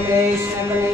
Salvation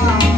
Oh,